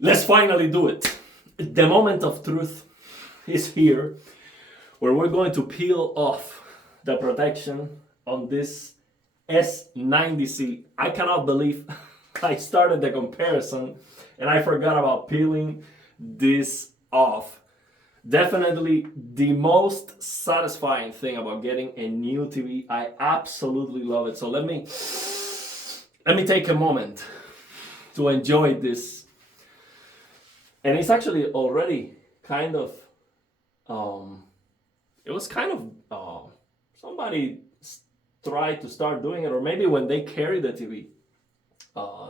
Let's finally do it. The moment of truth is here, where we're going to peel off the protection on this S90C. I cannot believe I started the comparison and I forgot about peeling this off. Definitely the most satisfying thing about getting a new TV. I absolutely love it. So let me take a moment to enjoy this. And it's actually already kind of it was kind of somebody tried to start doing it, or maybe when they carried the TV,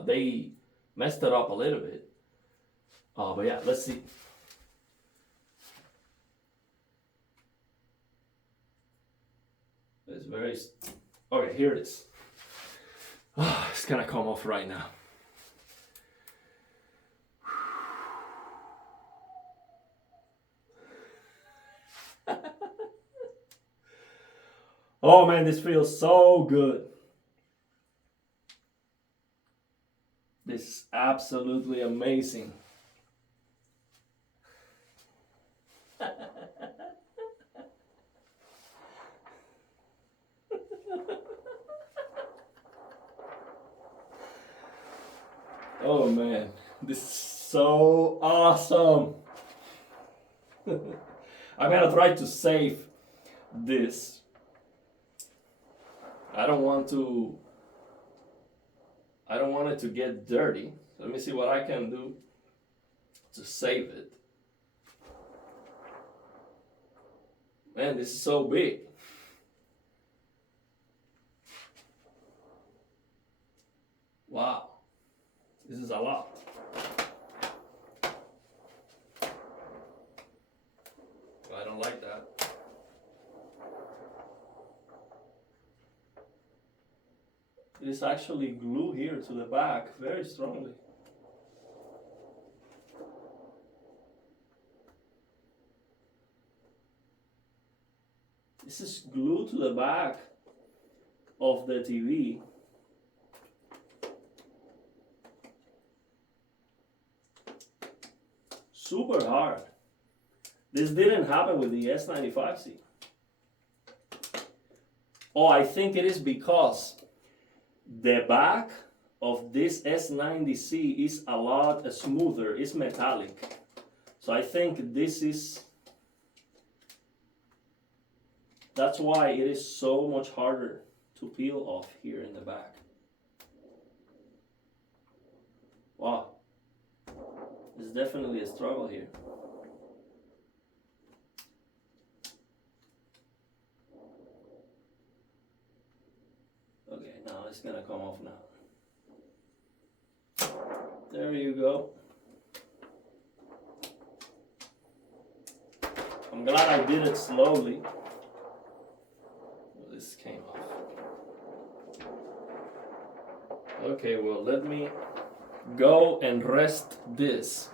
they messed it up a little bit. But yeah, let's see. It's very okay. Here it is. It's gonna come off right now. Oh man, this feels so good. This is absolutely amazing. Oh man, this is so awesome. I'm gonna try to save this. I don't want it to get dirty. Let me see what I can do to save it. Man, this is so big. Wow. This is a lot. I don't like that. There's actually glue here to the back very strongly. This is glue to the back of the TV. Super hard. This didn't happen with the S95C. Oh, I think it is because the back of this S90C is a lot smoother. It's metallic. So I think that's why it is so much harder to peel off here in the back. Wow. It's definitely a struggle here. Okay, now it's gonna come off now. There you go. I'm glad I did it slowly. Well, this came off. Okay, well, let me go and rest this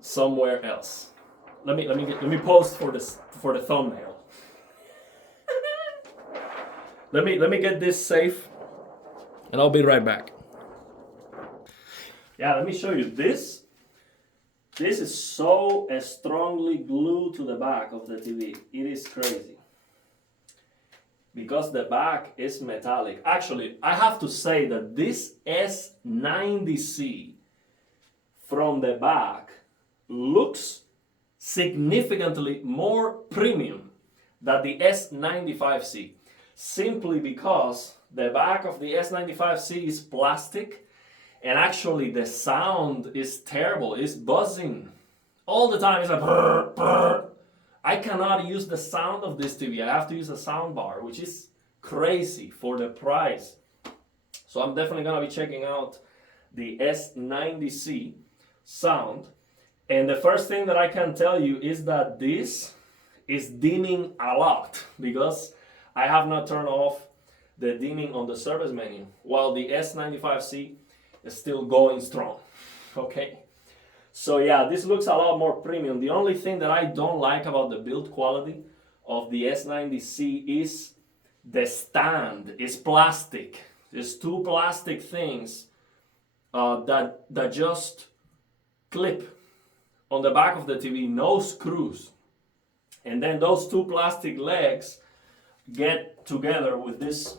somewhere else. Let me post for the thumbnail. Let me get this safe, and I'll be right back. Yeah, let me show you this. This is so strongly glued to the back of the TV. It is crazy. Because the back is metallic. Actually, I have to say that this S90C from the back looks significantly more premium than the S95C. Simply because the back of the S95C is plastic, and actually the sound is terrible. It's buzzing all the time. It's like brr, brr. I cannot use the sound of this TV. I have to use a sound bar, which is crazy for the price. So I'm definitely gonna be checking out the S90C sound. And the first thing that I can tell you is that this is dimming a lot because I have not turned off the dimming on the service menu, while the S95C is still going strong. Okay. So yeah, this looks a lot more premium. The only thing that I don't like about the build quality of the S90C is the stand. It's plastic. There's two plastic things that just clip on the back of the TV, no screws. And then those two plastic legs get together with this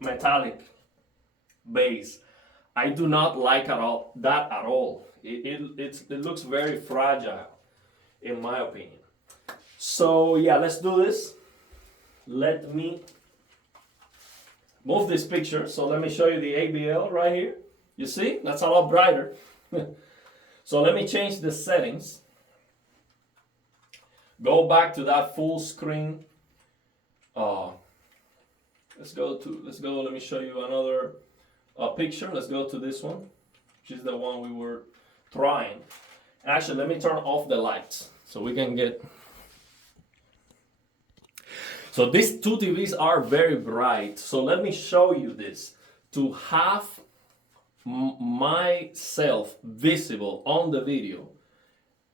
metallic base. I do not like that at all. It looks very fragile, in my opinion. So yeah, let's do this. Let me move this picture. So let me show you the ABL right here. You see, that's a lot brighter. So let me change the settings. Go back to that full screen. Let's go. Let me show you another picture. Let's go to this one, which is the one we were trying. Actually, let me turn off the lights so we can get. So these two TVs are very bright. So let me show you this. To have myself visible on the video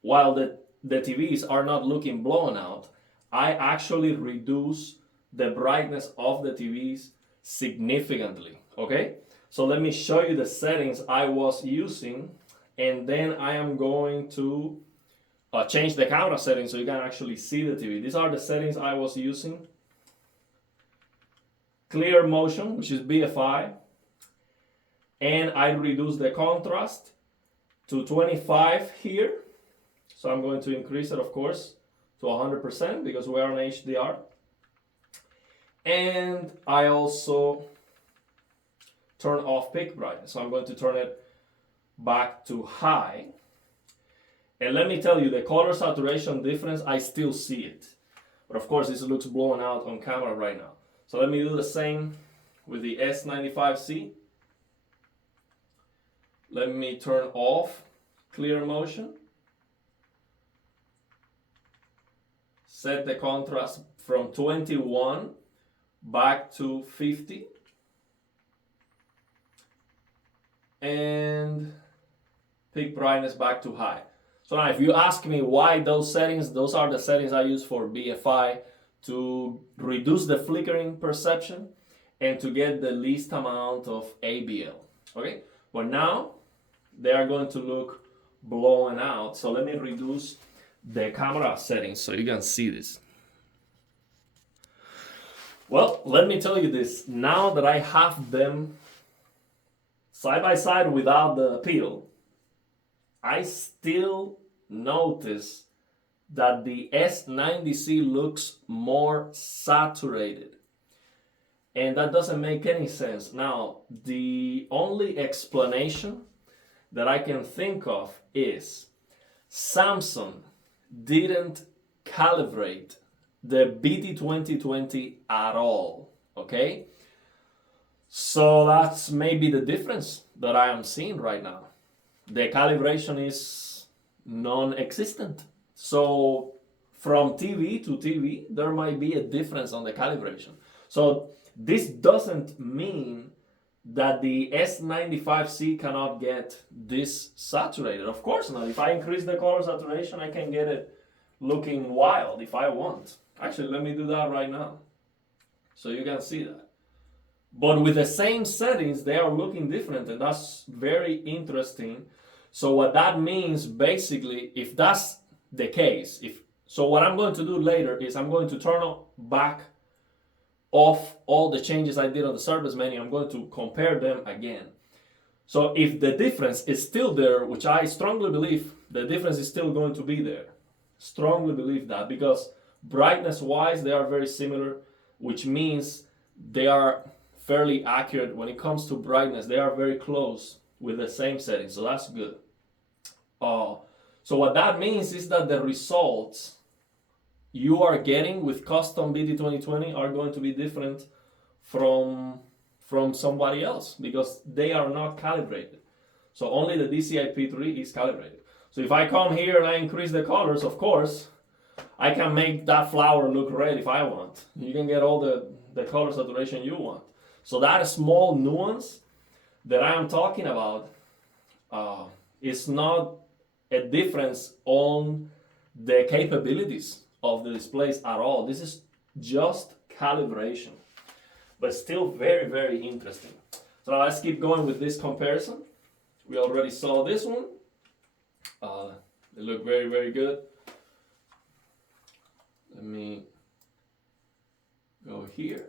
while the TVs are not looking blown out, I actually reduce the brightness of the TVs significantly. Okay? So let me show you the settings I was using, and then I am going to change the camera settings so you can actually see the TV. These are the settings I was using. Clear motion, which is BFI, and I reduce the contrast to 25 here. So I'm going to increase it, of course, to 100% because we are on HDR. And I also turn off peak brightness. So I'm going to turn it back to high. And let me tell you, the color saturation difference, I still see it. But of course, this looks blown out on camera right now. So let me do the same with the S95C. Let me turn off clear motion. Set the contrast from 21 back to 50. And peak brightness back to high. So now if you ask me why those settings, those are the settings I use for BFI to reduce the flickering perception and to get the least amount of ABL. Okay, but now they are going to look blown out. So let me reduce the camera settings so you can see this. Well, let me tell you this. Now that I have them side by side without the peel, I still notice that the S90C looks more saturated. And that doesn't make any sense. Now, the only explanation that I can think of is Samsung didn't calibrate the BT2020 at all, okay? So that's maybe the difference that I am seeing right now. The calibration is non-existent. So from TV to TV, there might be a difference on the calibration. So this doesn't mean that the S95C cannot get this saturated. Of course not. If I increase the color saturation, I can get it looking wild if I want. Actually, let me do that right now so you can see that. But with the same settings, they are looking different, and that's very interesting. So what that means, basically, if that's the case, so what I'm going to do later is I'm going to turn back off all the changes I did on the service menu. I'm going to compare them again. So if the difference is still there, which I strongly believe the difference is still going to be there, strongly believe that, because brightness wise they are very similar, which means they are fairly accurate when it comes to brightness. They are very close with the same settings, so that's good. So what that means is that the results you are getting with custom BT2020 are going to be different from somebody else because they are not calibrated. So only the DCI-P3 is calibrated. So if I come here and I increase the colors, of course, I can make that flower look red if I want. You can get all the color saturation you want. So that small nuance that I am talking about is not a difference on the capabilities of the displays at all. This is just calibration, but still very, very interesting. So now let's keep going with this comparison. We already saw this one. They look very, very good. Let me go here.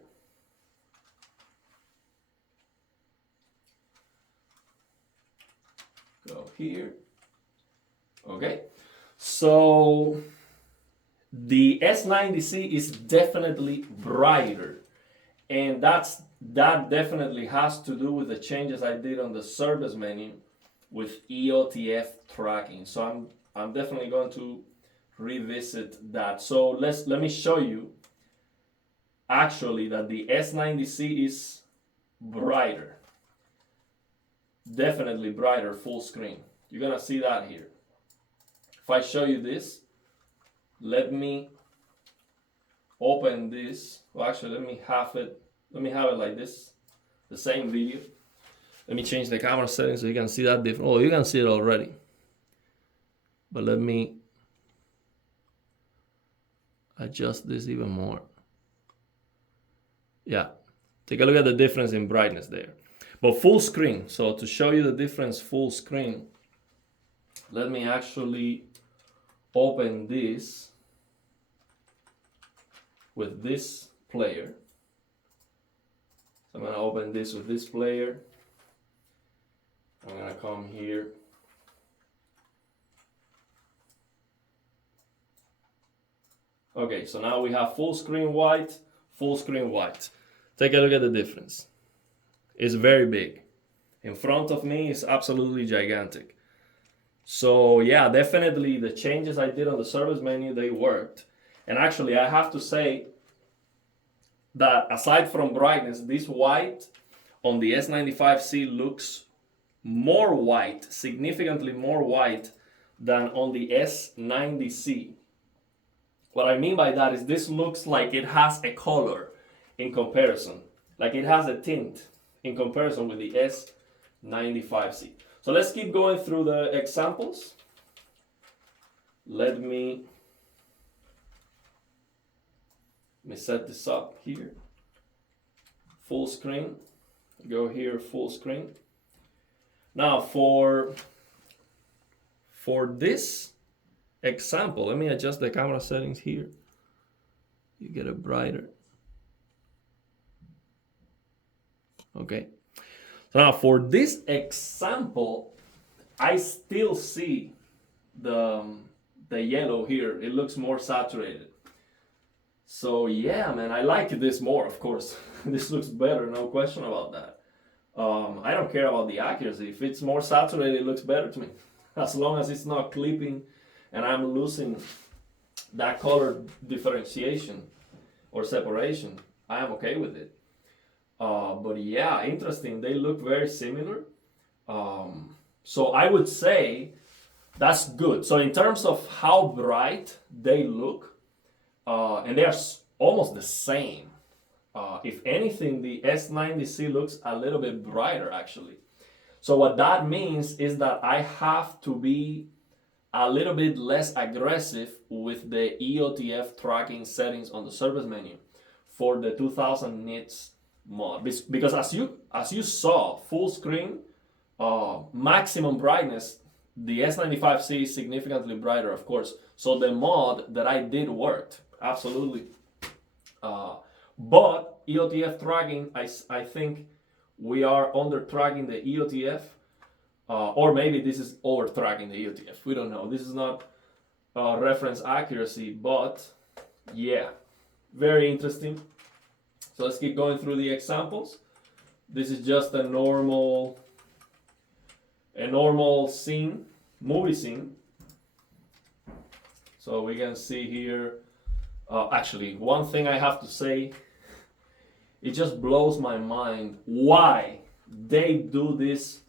Go here. Okay. So the S90C is definitely brighter, and that definitely has to do with the changes I did on the service menu with EOTF tracking. So I'm definitely going to revisit that. So let me show you actually that the S90C is brighter. Definitely brighter full screen. You're gonna see that here. If I show you this, let me open this. Well, actually, let me have it like this, the same video. Let me change the camera settings so you can see that different. Oh, you can see it already. But let me adjust this even more. Yeah, take a look at the difference in brightness there. But full screen, so to show you the difference full screen, let me actually open this with this player. So I'm gonna open this with this player. I'm gonna come here. Okay, so now we have full screen white, full screen white. Take a look at the difference. It's very big. In front of me is absolutely gigantic. So yeah, definitely the changes I did on the service menu, they worked. And actually I have to say that aside from brightness, this white on the S95C looks more white, significantly more white than on the S90C. What I mean by that is this looks like it has a color in comparison, like it has a tint in comparison with the S95C. So let's keep going through the examples. Let me set this up here. Full screen. Go here, full screen. Now for this example, let me adjust the camera settings here. You get it brighter. Okay. So now for this example, I still see the yellow here. It looks more saturated. So yeah, man, I like this more, of course. This looks better, no question about that. I don't care about the accuracy. If it's more saturated, it looks better to me. As long as it's not clipping and I'm losing that color differentiation or separation, I am okay with it. But yeah, interesting. They look very similar. So I would say that's good. So in terms of how bright they look, and they are almost the same. If anything, the S90C looks a little bit brighter actually. So what that means is that I have to be a little bit less aggressive with the EOTF tracking settings on the service menu for the 2000 nits mod, because as you saw, full screen, maximum brightness, the S95C is significantly brighter, of course. So the mod that I did worked absolutely. But EOTF tracking, I think we are under tracking the EOTF, or maybe this is over tracking the EOTF. We don't know. This is not reference accuracy, but yeah, very interesting. So let's keep going through the examples. This is just a normal scene, movie scene. So we can see here, actually, one thing I have to say, it just blows my mind why they do this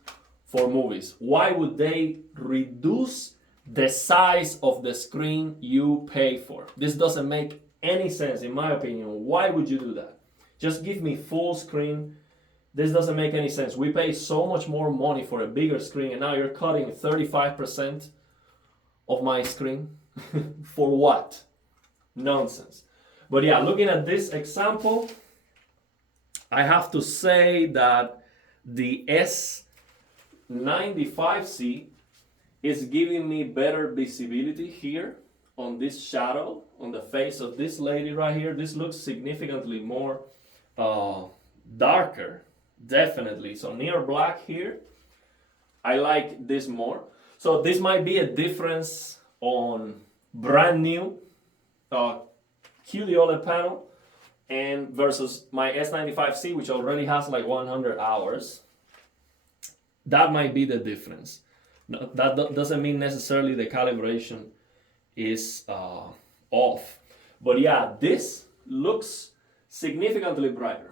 for movies. Why would they reduce the size of the screen you pay for? This doesn't make any sense, in my opinion. Why would you do that? Just give me full screen. This doesn't make any sense. We pay so much more money for a bigger screen, and now you're cutting 35% of my screen. For what? Nonsense. But yeah, looking at this example, I have to say that the S95C is giving me better visibility here on this shadow on the face of this lady right here. This looks significantly more darker, definitely. So near black here, I like this more. So this might be a difference on brand new QD OLED panel and versus my S95C, which already has like 100 hours. That might be the difference. No, that doesn't mean necessarily the calibration is off. But yeah, this looks significantly brighter.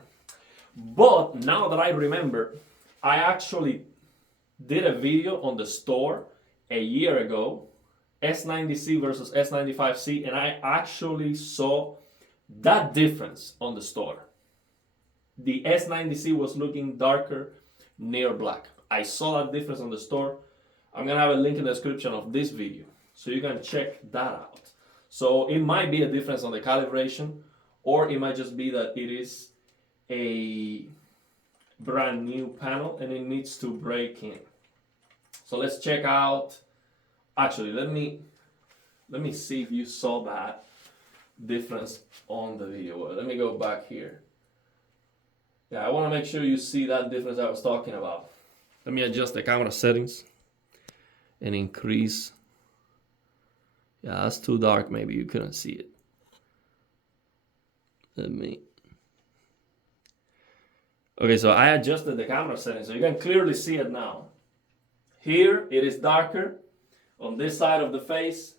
But now that I remember, I actually did a video on the store a year ago, S90C versus S95C, and I actually saw that difference on the store. The S90C was looking darker near black. I saw that difference on the store. I'm gonna have a link in the description of this video so you can check that out. So it might be a difference on the calibration, or it might just be that it is a brand new panel and it needs to break in. So let's check out, actually let me see if you saw that difference on the video. Let me go back here. Yeah, I want to make sure you see that difference I was talking about. Let me adjust the camera settings and increase. Yeah, that's too dark, maybe you couldn't see it. Okay, so I adjusted the camera settings so you can clearly see it now. Here it is darker on this side of the face.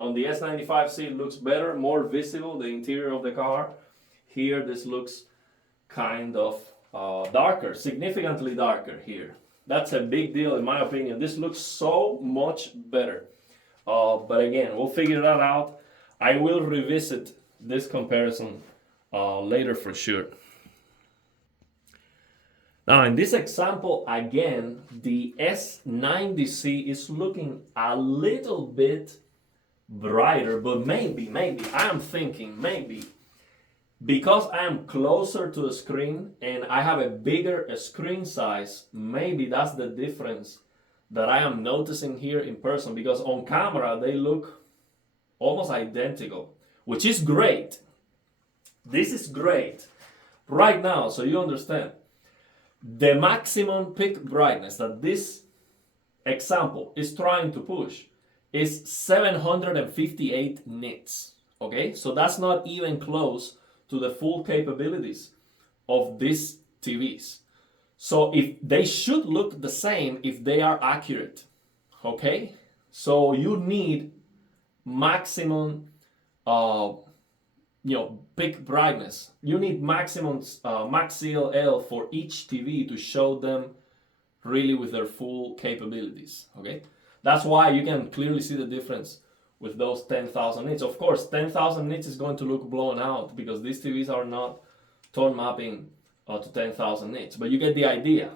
On the S95C it looks better, more visible, the interior of the car. Here this looks kind of darker, significantly darker here. That's a big deal in my opinion. This looks so much better. But again, we'll figure that out. I will revisit this comparison later for sure. Now in this example, again, the S90C is looking a little bit brighter, but maybe, I am thinking maybe because I am closer to the screen and I have a bigger screen size, maybe that's the difference that I am noticing here in person, because on camera they look almost identical, which is great. This is great right now, so you understand. The maximum peak brightness that this example is trying to push is 758 nits. Okay, so that's not even close to the full capabilities of these TVs. So if they should look the same if they are accurate. Okay, so you need maximum peak brightness. You need maximum max CLL for each TV to show them really with their full capabilities. Okay, that's why you can clearly see the difference with those 10,000 nits. Of course, 10,000 nits is going to look blown out because these TVs are not tone mapping to 10,000 nits, but you get the idea.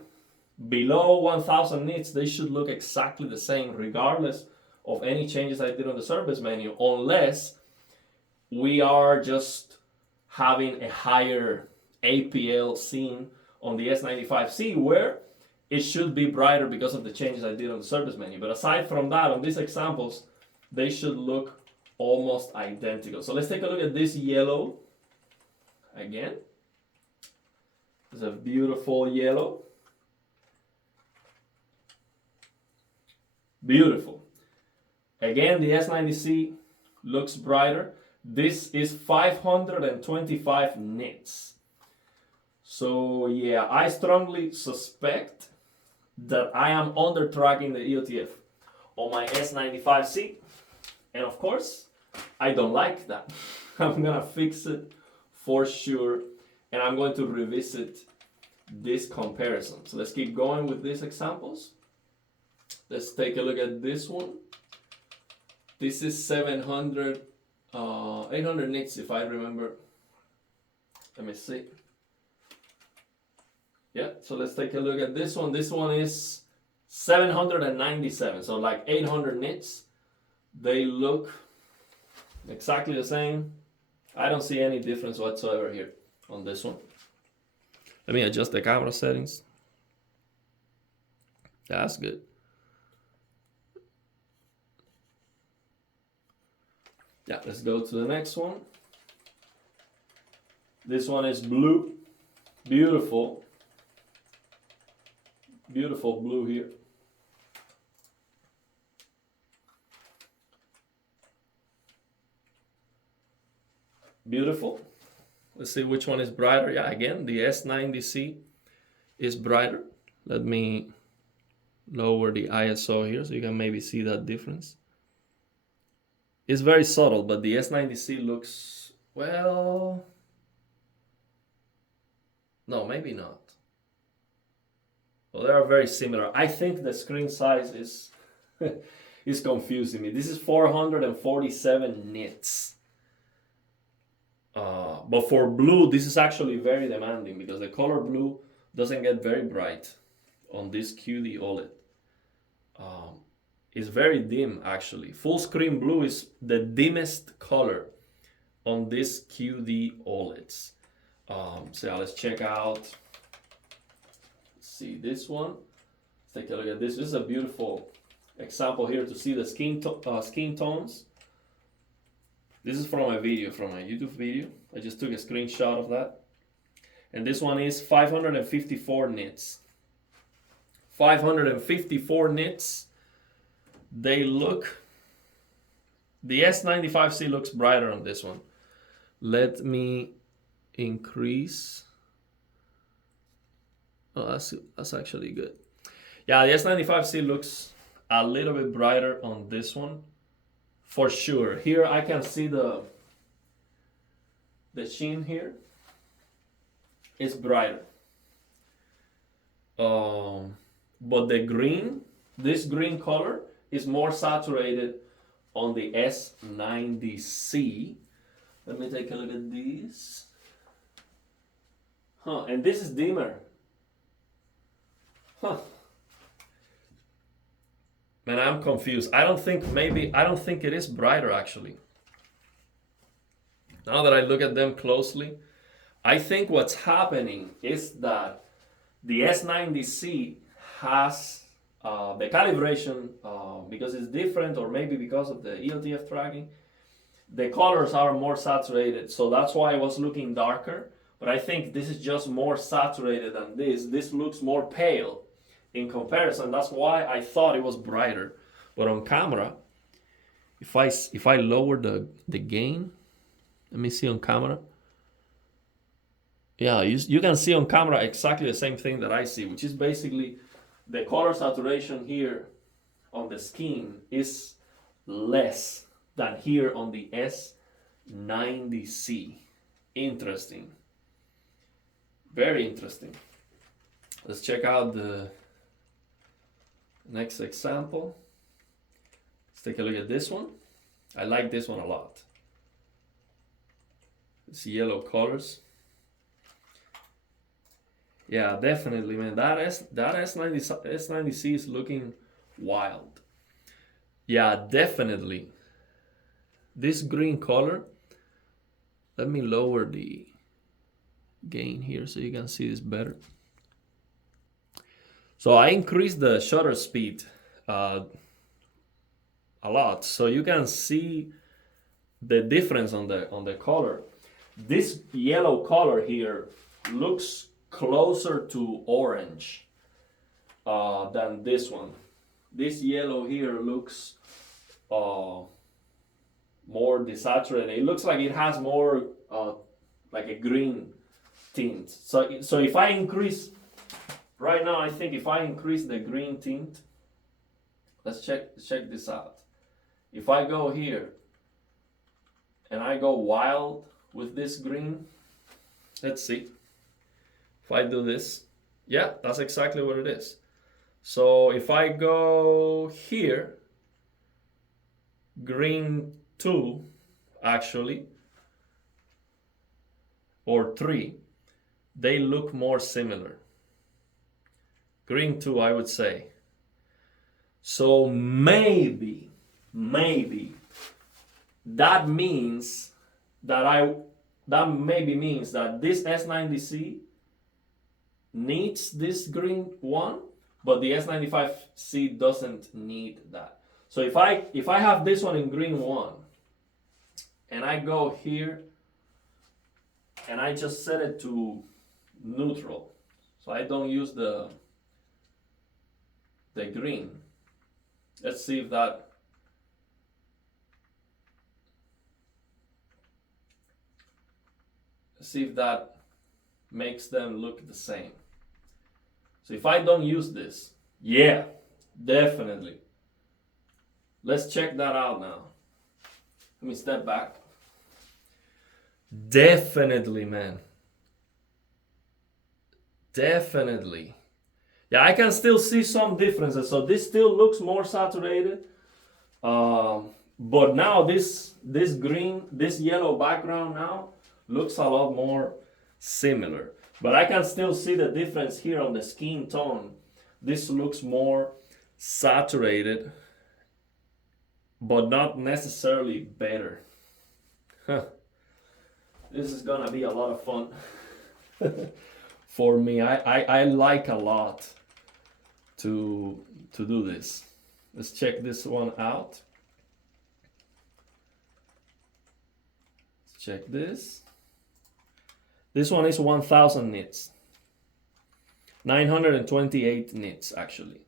Below 1,000 nits, they should look exactly the same regardless of any changes I did on the service menu, unless we are just having a higher APL scene on the S95C where it should be brighter because of the changes I did on the service menu. But aside from that, on these examples, they should look almost identical. So let's take a look at this yellow again. It's a beautiful yellow. Beautiful. Again, the S90C looks brighter. This is 525 nits. So yeah, I strongly suspect that I am under tracking the EOTF on my S95C. And of course, I don't like that. I'm gonna fix it for sure. And I'm going to revisit this comparison. So let's keep going with these examples. Let's take a look at this one. This is 800 nits if I remember. Let me see. Yeah, so let's take a look at this one. This one is 797, so like 800 nits. They look exactly the same. I don't see any difference whatsoever here on this one. Let me adjust the camera settings. That's good. Yeah, let's go to the next one. This one is blue. Beautiful. Beautiful blue here. Beautiful. Let's see which one is brighter. Yeah, again, the S90C is brighter. Let me lower the ISO here so you can maybe see that difference. It's very subtle, but the S90C looks, well, no, maybe not. Well, they are very similar. I think the screen size is is confusing me. This is 447 nits. But for blue, this is actually very demanding because the color blue doesn't get very bright on this QD OLED. It's very dim actually. Full screen blue is the dimmest color on this QD OLEDs. So yeah, let's check out. See this one. Let's take a look at this. This is a beautiful example here to see the skin tones. This is from a video, from a YouTube video. I just took a screenshot of that. And this one is 554 nits. 554 nits. They look, the S95C looks brighter on this one. Let me increase. Oh, that's actually good. Yeah, the S95C looks a little bit brighter on this one, for sure. Here I can see the sheen here. It's brighter. But the green, this green color, is more saturated on the S90C. Let me take a look at these. And this is dimmer. Man, I'm confused. I don't think it is brighter actually. Now that I look at them closely, I think what's happening is that the S90C has the calibration, because it's different, or maybe because of the ELTF tracking, the colors are more saturated, so that's why it was looking darker. But I think this is just more saturated than this. This looks more pale in comparison. That's why I thought it was brighter. But on camera, if I lower the gain, let me see on camera. Yeah, you can see on camera exactly the same thing that I see, which is basically the color saturation here on the skin is less than here on the S90C. Interesting. Very interesting. Let's check out the next example. Let's take a look at this one. I like this one a lot. It's yellow colors. Yeah, definitely, man. That S90C is looking wild. Yeah, definitely. This green color. Let me lower the gain here so you can see this better. So I increased the shutter speed a lot, so you can see the difference on the color. This yellow color here looks closer to orange than this one. This yellow here looks more desaturated. It looks like it has more like a green tint. So if I increase, right now I think if I increase the green tint, let's check this out. If I go here and I go wild with this green, let's see. If I do this, yeah, that's exactly what it is. So if I go here, green 2 actually, or 3, they look more similar. Green 2, I would say. So maybe that means that this S90C needs this green one, but the S95C doesn't need that. So if I have this one in green 1, and I go here, and I just set it to neutral, so I don't use the green. Let's see if that makes them look the same. So if I don't use this, yeah, definitely. Let's check that out now. Let me step back. Definitely, man. Definitely. Yeah, I can still see some differences. So this still looks more saturated. But now this green, this yellow background now looks a lot more similar. But I can still see the difference here on the skin tone. This looks more saturated, but not necessarily better. This is gonna be a lot of fun for me. I like a lot to do this. Let's check this one out. Let's check this. This one is 1000 nits. 928 nits actually.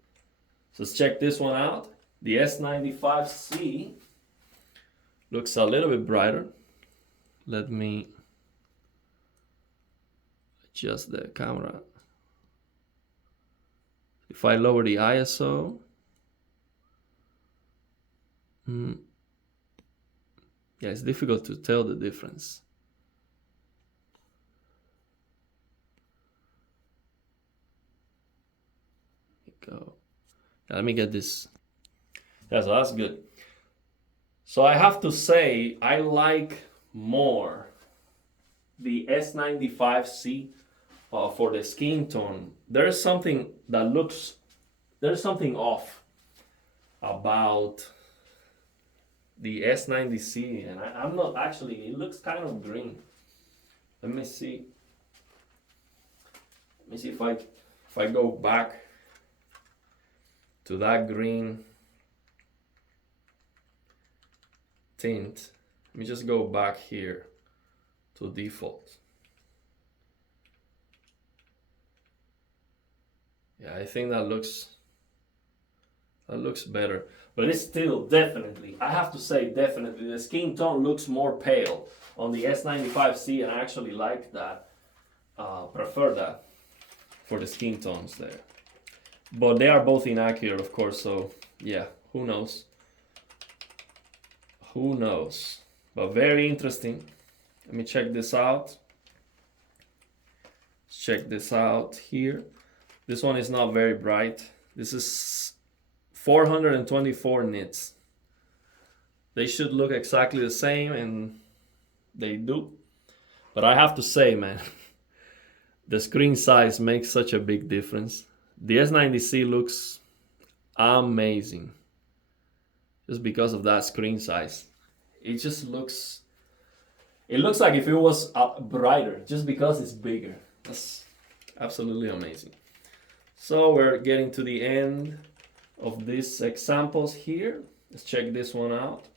So let's check this one out. The S95C looks a little bit brighter. Let me adjust the camera. If I lower the ISO, yeah, it's difficult to tell the difference. Go. Yeah, let me get this. Yeah, so that's good. So I have to say, I like more the S95C for the skin tone. There's something off about the S90C, and I'm not actually, it looks kind of green. Let me see if I go back to that green tint. Let me just go back here to default. Yeah, I think that looks better, but it's still definitely, I have to say definitely, the skin tone looks more pale on the S95C, and I actually like that, prefer that for the skin tones there. But they are both inaccurate, of course, so yeah, who knows? Who knows? But very interesting. Let me check this out. Let's check this out here. This one is not very bright. This is 424 nits. They should look exactly the same, and they do. But I have to say, man, the screen size makes such a big difference. The S90C looks amazing just because of that screen size. It just looks, it looks like if it was brighter just because it's bigger. That's absolutely amazing. So we're getting to the end of these examples here. Let's check this one out.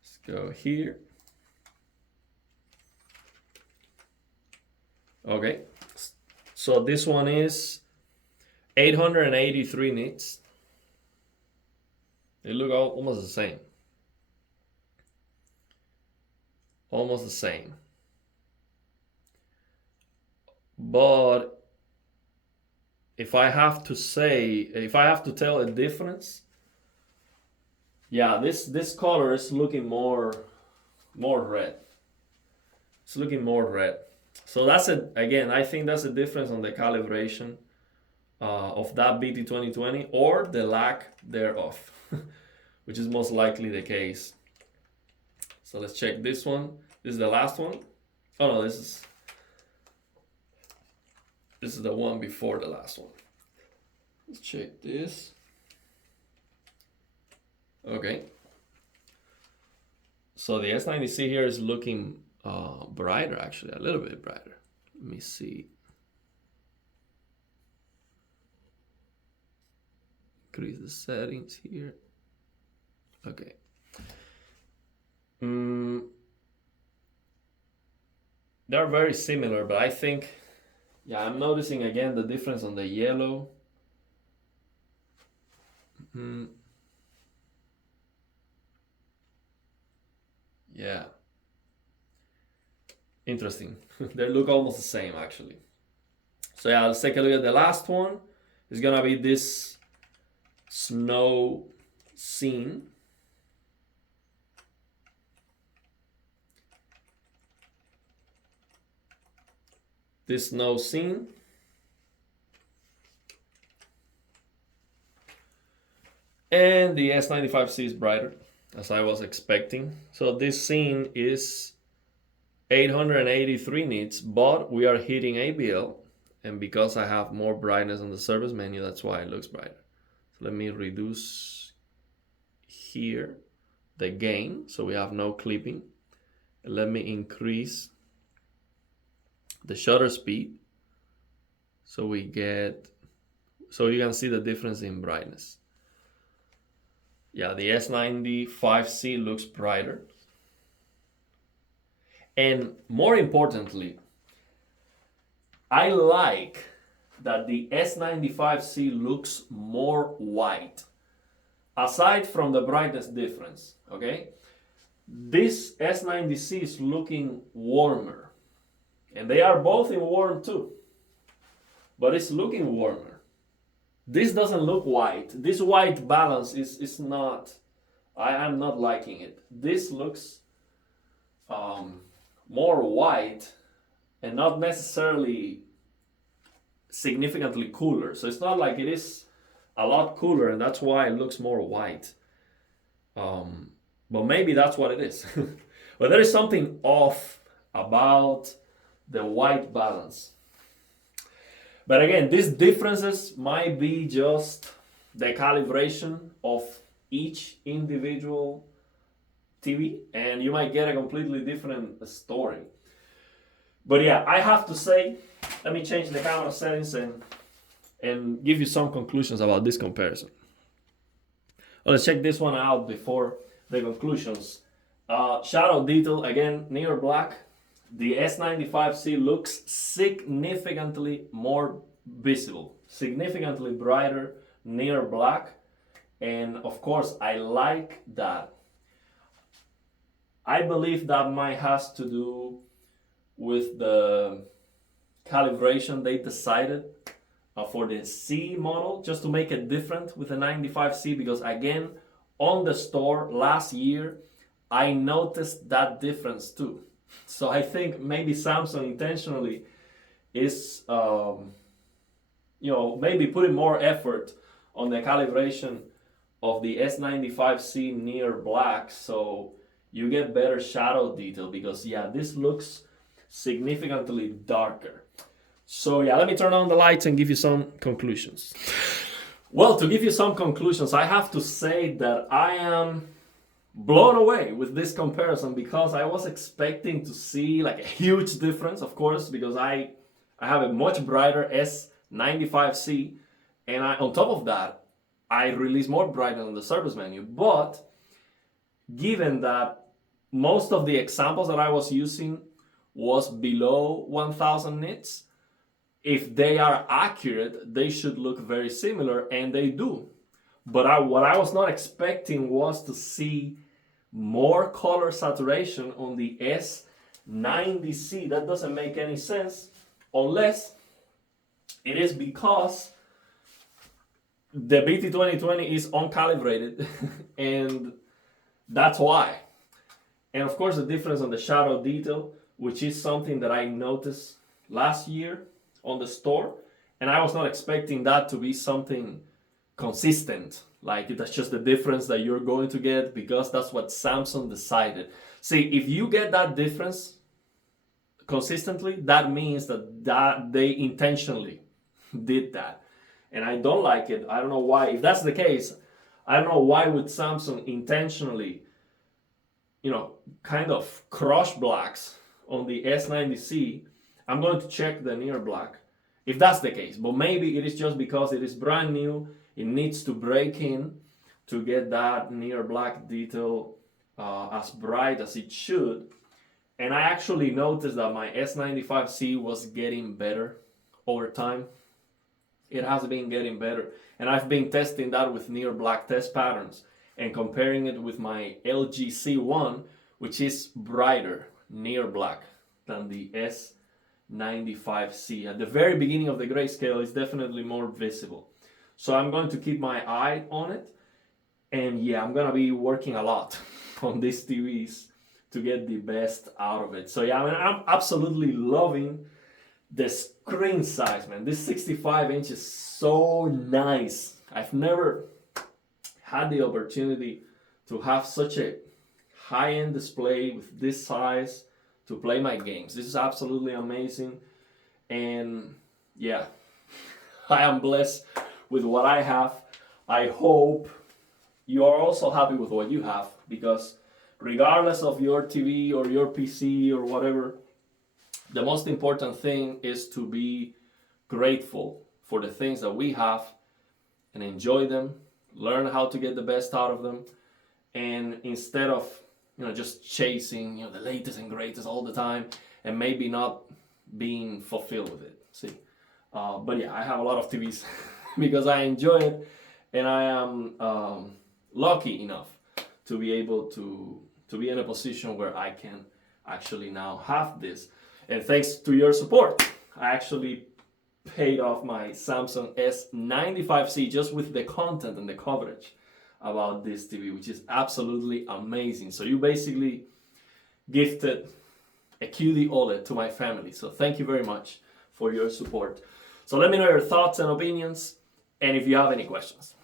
Let's go here. Okay, so this one is 883 nits. They look almost the same. Almost the same. But if I have to tell a difference, yeah, this color is looking more red. It's looking more red. So that's it. Again, I think that's the difference on the calibration of that BT2020, or the lack thereof, which is most likely the case. So let's check this one. This is the last one. Oh no, this is the one before the last one. Let's check this. Okay. So the S90C here is looking brighter, actually, a little bit brighter. Let me see. Increase the settings here. Okay. They're very similar, but I think, yeah, I'm noticing again the difference on the yellow. Yeah. Interesting. They look almost the same, actually. So yeah, let's take a look at the last one. It's gonna be this snow scene. This snow scene. And the S95C is brighter, as I was expecting. So this scene is 883 nits, but we are hitting ABL. And because I have more brightness on the service menu, that's why it looks brighter. So let me reduce here the gain, so we have no clipping. And let me increase the shutter speed, so you can see the difference in brightness. Yeah, the S95C looks brighter. And more importantly, I like that the S95C looks more white. Aside from the brightness difference, okay? This S90C is looking warmer. And they are both in warm too. But it's looking warmer. This doesn't look white. This white balance is not, I am not liking it. This looks more white and not necessarily significantly cooler. So it's not like it is a lot cooler and that's why it looks more white. But maybe that's what it is. But there is something off about the white balance. But again, these differences might be just the calibration of each individual TV, and you might get a completely different story. But yeah, I have to say, let me change the camera settings and give you some conclusions about this comparison. Well, let's check this one out before the conclusions. Shadow detail, again, near black. The S95C looks significantly more visible, significantly brighter near black. And of course, I like that. I believe that might has to do with the calibration they decided for the C model, just to make it different with the 95C, because again, on the store last year, I noticed that difference too. So I think maybe Samsung intentionally is, maybe putting more effort on the calibration of the S95C near black, so you get better shadow detail, because yeah, this looks significantly darker. So yeah, let me turn on the lights and give you some conclusions. Well, to give you some conclusions, I have to say that I am blown away with this comparison, because I was expecting to see like a huge difference, of course, because I have a much brighter S95C, and on top of that, I release more brightness on the service menu. But given that most of the examples that I was using was below 1000 nits, if they are accurate, they should look very similar, and they do. But what I was not expecting was to see more color saturation on the S90C. That doesn't make any sense, unless it is because the BT2020 is uncalibrated and that's why. And of course, the difference on the shadow detail, which is something that I noticed last year on the store, and I was not expecting that to be something consistent. Like, that's just the difference that you're going to get because that's what Samsung decided. See, if you get that difference consistently, that means that they intentionally did that. And I don't like it. I don't know why. If that's the case, I don't know why would Samsung intentionally, kind of crush blacks on the S90C I'm going to check the near black if that's the case. But maybe it is just because it is brand new, it needs to break in to get that near black detail as bright as it should. And I actually noticed that my S95C was getting better over time. It has been getting better. And I've been testing that with near black test patterns and comparing it with my LGC1, which is brighter near black than the S95C. At the very beginning of the grayscale, it's definitely more visible. So I'm going to keep my eye on it. And yeah, I'm going to be working a lot on these TVs to get the best out of it. So yeah, I mean, I'm absolutely loving the screen size, man. This 65 inch is so nice. I've never had the opportunity to have such a high-end display with this size to play my games. This is absolutely amazing. And yeah, I am blessed with what I have. I hope you are also happy with what you have, because regardless of your TV or your PC or whatever, the most important thing is to be grateful for the things that we have and enjoy them, learn how to get the best out of them, and instead of just chasing the latest and greatest all the time and maybe not being fulfilled with it. See, but yeah, I have a lot of TVs because I enjoy it, and I am lucky enough to be able to be in a position where I can actually now have this. And thanks to your support, I actually paid off my Samsung S95C just with the content and the coverage about this TV, which is absolutely amazing. So you basically gifted a QD OLED to my family. So thank you very much for your support. So let me know your thoughts and opinions, and if you have any questions.